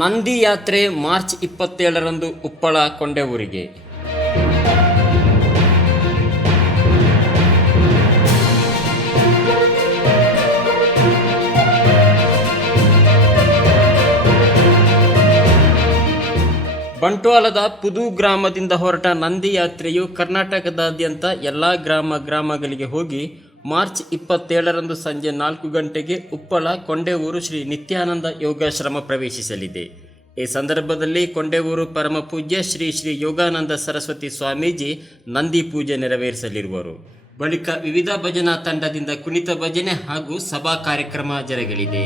ನಂದಿ ಯಾತ್ರೆ ಮಾರ್ಚ್ 27ರಂದು ಉಪ್ಪಳ ಕೊಂಡೆಊರಿಗೆ. ಬಂಟ್ವಾಳದ ಪುದು ಗ್ರಾಮದಿಂದ ಹೊರಟ ನಂದಿ ಯಾತ್ರೆಯು ಕರ್ನಾಟಕದಾದ್ಯಂತ ಎಲ್ಲ ಗ್ರಾಮಗಳಿಗೆ ಹೋಗಿ ಮಾರ್ಚ್ 27ರಂದು ಸಂಜೆ 4 ಗಂಟೆಗೆ ಉಪ್ಪಳ ಕೊಂಡೆಊರು ಶ್ರೀ ನಿತ್ಯಾನಂದ ಯೋಗಾಶ್ರಮ ಪ್ರವೇಶಿಸಲಿದೆ. ಈ ಸಂದರ್ಭದಲ್ಲಿ ಕೊಂಡೆಊರು ಪರಮ ಪೂಜ್ಯ ಶ್ರೀ ಶ್ರೀ ಯೋಗಾನಂದ ಸರಸ್ವತಿ ಸ್ವಾಮೀಜಿ ನಂದಿ ಪೂಜೆ ನೆರವೇರಿಸಲಿರುವರು. ಬಳಿಕ ವಿವಿಧ ಭಜನಾ ತಂಡದಿಂದ ಕುಣಿತ ಭಜನೆ ಹಾಗೂ ಸಭಾ ಕಾರ್ಯಕ್ರಮ ಜರುಗಲಿದೆ.